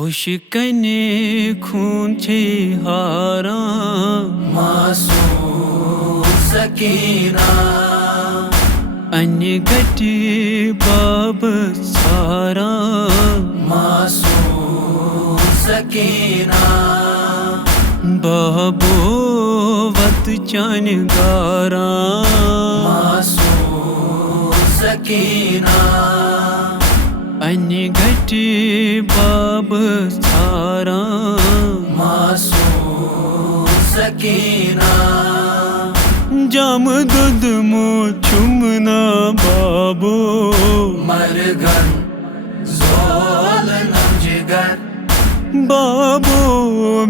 ओशिकने खून छे हारा मासूम सकीना अन्य गटी बाब सारा मासूम सकीना बाबो वत चान गारा मासूम सकीना अन्य गटी बाब सारा मासूम सकीना जाम दुध मो चुमना बाबो मरगन जोल नमजिगर बाबो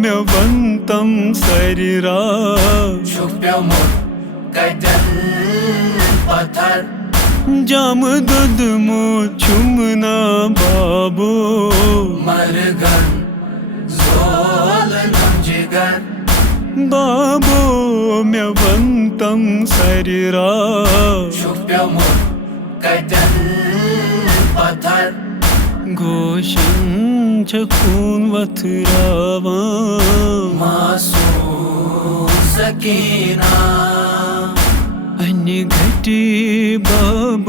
मे वंतम सरिरा छुप्योमुत कटल पत्थर जाम दुध मो चुमना बाबो मरगन जोल नमजिगर बाबो मे वंतम सरिरा छुप्योमुत कटल पत्थर गोशन खून वथरावा मासूम सकीना अन्य घटी बाब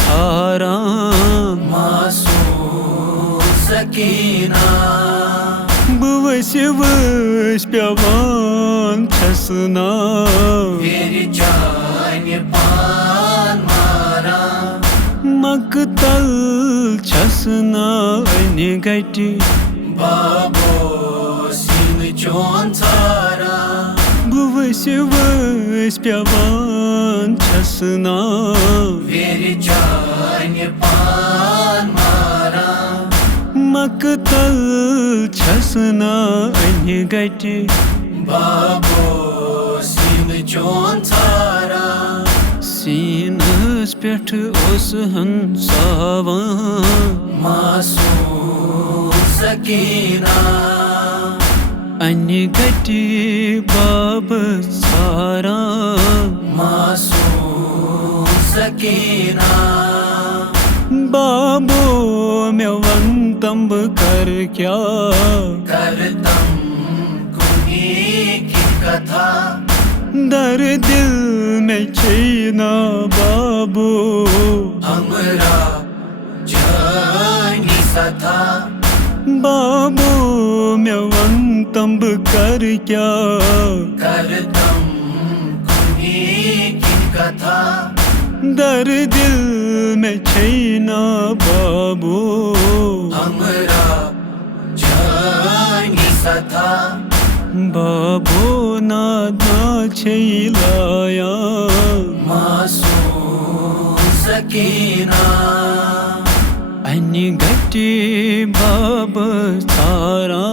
थारा मासूम सकीना बवश वश प्यवान छसना मेरी जान पान मारा मकतल छसना अन्य घटी बाबो सिन चोन थारा बवश वश प्यवान छसना मेरी जान पान मारा मकतल छसना अन्य घटी बाबो सिन चोन थारा सीनस पेठ ओस हंसावा मासूम सकीना अन्य घटी बाब सारा मासूम सकीना बाबो में वंतम कर क्या करतम कुनी की कथा दर दिल में चैना बाबो हमरा जानी सथा बाबो में वंतम कर क्या करतम कुनी की कथा दर दिल में चैना बाबो हमरा जानी सथा बाबो नादा छैलाया मासूम सकीना अन्य घटी बाब सारा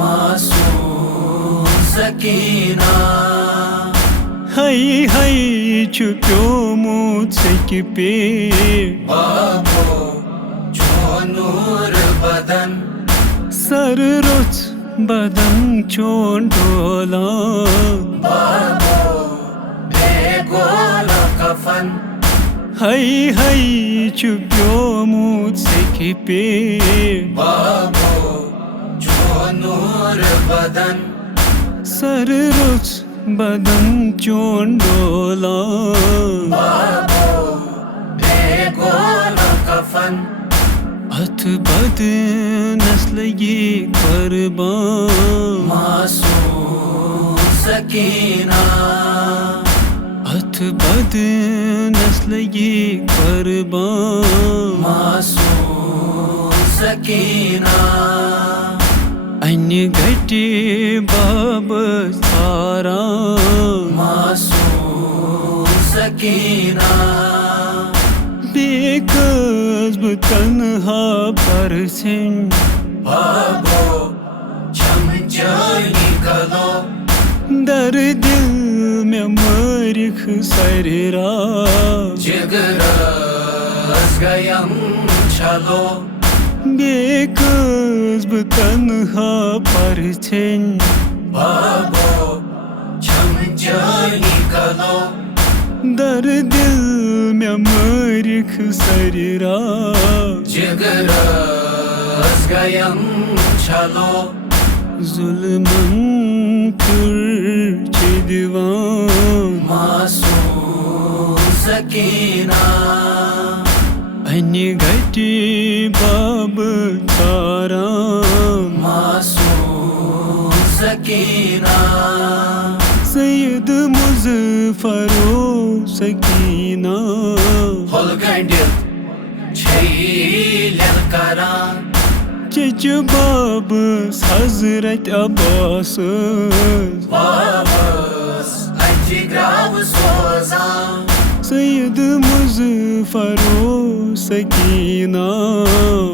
मासूम सकीना हई हई चुप्यो मुझसे कि पे बाबो जो नूर बदन सर रोच बदन चोन डोला बाबो बेगोल कफन हई हई चुप्यो मुझसे कि पे बाबो जो नूर बदन सर रोच बदन चोन डोला बाबो बेगोल कफन अथ बद नस्ल ये कुर्बान मासूम सकीना अथ बद नस्ल ये कुर्बान मासूम सकीना अन्य घटी बाब सारा मासूम सकीना बेकस्ब तन्हा पर सिंह बाबो चम जानी गलो दर दिल में मरिख सरिरा जिगरस गयम चलो बेकस्ब तन्हा पर सिंह बाबो चम जानी गलो दर दिल में मरिख सरिरा जिगरस Kızgayım çalo Zulmün kırçı divan Masum sakina Ani gati bab taram Masum sakina Sayyid Muzaffaro Sakina Hol gandil Çeylel karan Çeçe babız Hazret Abbas Babız Acı grav sozan Sayyid Muzaffaro Sakina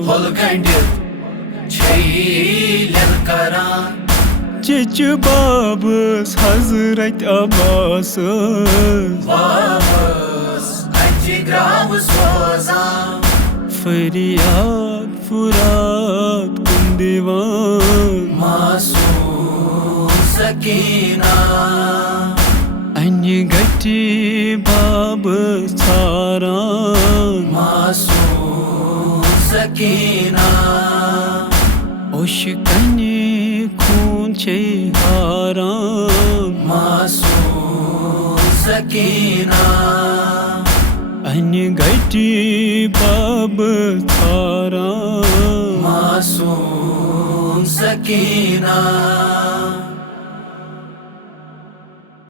Hol gandil Çeylel karan Çeçe babız Hazret Abbas Babız Acı grav sozan Feryat Furat Kundivan Masum sakina Ani gati babız taran Masum sakina Oşkani kunçe haram Masum sakina Ani gati babız taran Masum sakina